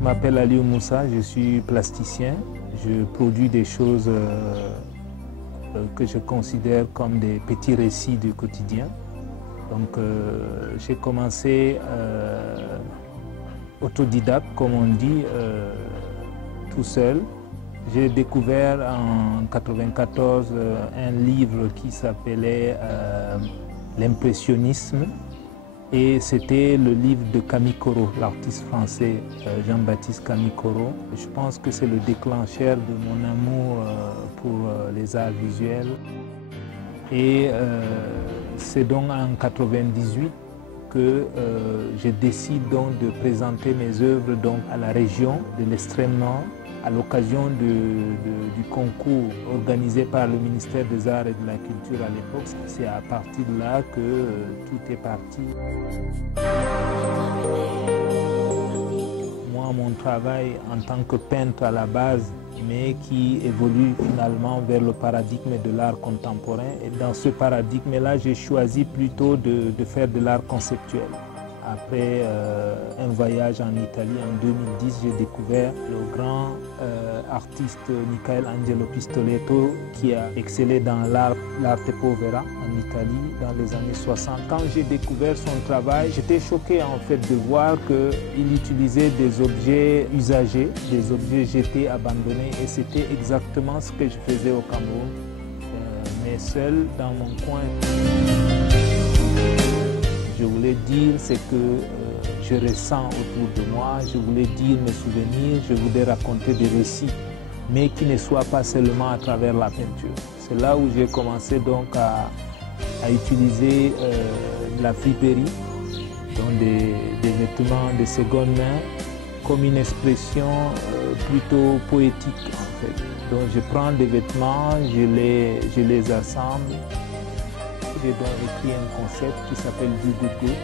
Je m'appelle Aliou Moussa, je suis plasticien. Je produis des choses que je considère comme des petits récits du quotidien. Donc j'ai commencé autodidacte, comme on dit, tout seul. J'ai découvert en 1994 un livre qui s'appelait L'impressionnisme. Et c'était le livre de Camille Corot, l'artiste français Jean-Baptiste Camille Corot. Je pense que c'est le déclencheur de mon amour pour les arts visuels. Et c'est donc en 1998 que je décide donc de présenter mes œuvres donc à la région de l'Extrême Nord à l'occasion du concours organisé par le ministère des Arts et de la Culture à l'époque. C'est à partir de là que tout est parti. Moi, mon travail en tant que peintre à la base, mais qui évolue finalement vers le paradigme de l'art contemporain. Et dans ce paradigme-là, j'ai choisi plutôt de faire de l'art conceptuel. Après un voyage en Italie en 2010, j'ai découvert le grand artiste Michelangelo Pistoletto qui a excellé dans l'arte povera en Italie dans les années 60. Quand j'ai découvert son travail, j'étais choqué en fait de voir qu'il utilisait des objets usagés, des objets jetés, abandonnés, et c'était exactement ce que je faisais au Cameroun, mais seul dans mon coin. Je voulais dire ce que je ressens autour de moi, je voulais dire mes souvenirs, je voulais raconter des récits, mais qui ne soient pas seulement à travers la peinture. C'est là où j'ai commencé donc à utiliser la friperie, donc des vêtements de seconde main, comme une expression plutôt poétique en fait. Donc je prends des vêtements, je les assemble. J'ai donc écrit un concept qui s'appelle Do Good Good,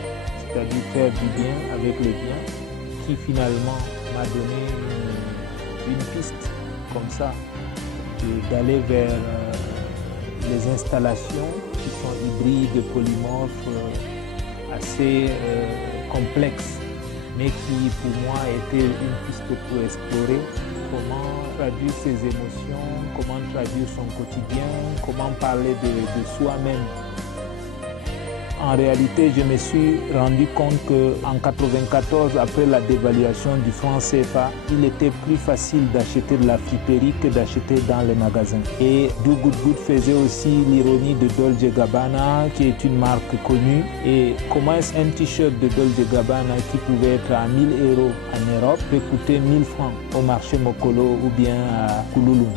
c'est-à-dire faire du bien avec les biens, qui finalement m'a donné une piste comme ça, d'aller vers les installations qui sont hybrides, polymorphes, assez complexes, mais qui pour moi étaient une piste pour explorer comment traduire ses émotions, comment traduire son quotidien, comment parler de soi-même. En réalité, je me suis rendu compte qu'en 1994, après la dévaluation du franc CFA, il était plus facile d'acheter de la friperie que d'acheter dans les magasins. Et Do Good Good faisait aussi l'ironie de Dolce Gabbana, qui est une marque connue. Et comment est-ce un t-shirt de Dolce Gabbana qui pouvait être à 1000 € en Europe peut coûter 1000 francs au marché Mokolo ou bien à Kouloulou.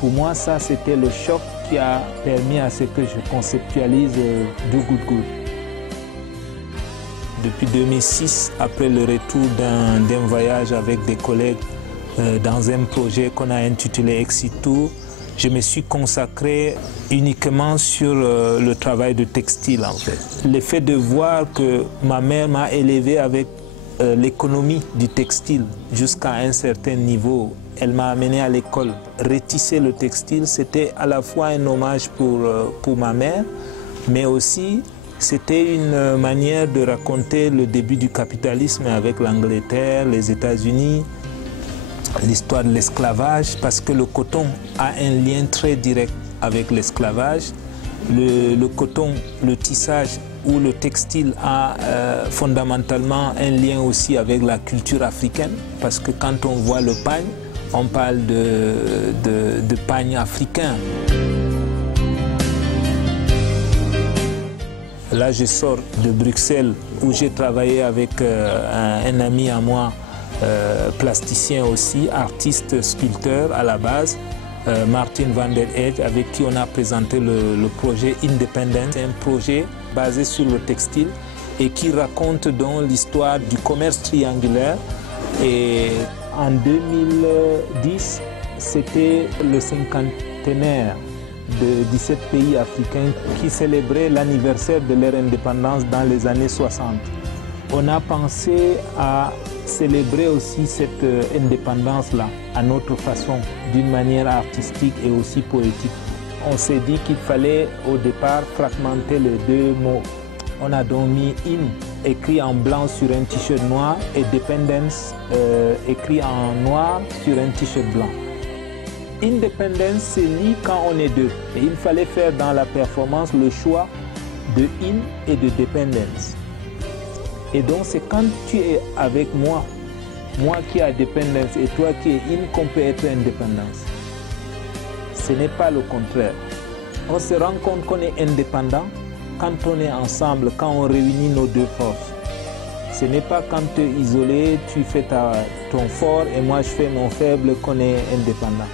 Pour moi, ça, c'était le choc qui a permis à ce que je conceptualise Do Good Good. Depuis 2006, après le retour d'un voyage avec des collègues dans un projet qu'on a intitulé Exit Tour, je me suis consacré uniquement sur le travail de textile en fait. Le fait de voir que ma mère m'a élevé avec l'économie du textile jusqu'à un certain niveau. Elle m'a amené à l'école. Retisser le textile, c'était à la fois un hommage pour ma mère, mais aussi c'était une manière de raconter le début du capitalisme avec l'Angleterre, les États-Unis, l'histoire de l'esclavage, parce que le coton a un lien très direct avec l'esclavage. Le coton, le tissage ou le textile a fondamentalement un lien aussi avec la culture africaine, parce que quand on voit le pagne, on parle de pagne africain. Là, je sors de Bruxelles où j'ai travaillé avec un ami à moi, plasticien aussi, artiste, sculpteur à la base, Martin van der Edge, avec qui on a présenté le projet Independent, un projet basé sur le textile et qui raconte donc l'histoire du commerce triangulaire. Et en 2010, c'était le cinquantenaire de 17 pays africains qui célébraient l'anniversaire de leur indépendance dans les années 60. On a pensé à célébrer aussi cette indépendance-là à notre façon, d'une manière artistique et aussi poétique. On s'est dit qu'il fallait au départ fragmenter les deux mots, On a donc mis in écrit en blanc sur un t-shirt noir et dependence écrit en noir sur un t-shirt blanc. Independence, c'est lit quand on est deux. Et il fallait faire dans la performance le choix de in et de dependence. Et donc c'est quand tu es avec moi qui ai dependence et toi qui es in, qu'on peut être indépendance. Ce n'est pas le contraire. On se rend compte qu'on est indépendant quand on est ensemble, quand on réunit nos deux forces. Ce n'est pas quand tu es isolé, tu fais ton fort et moi je fais mon faible qu'on est indépendant.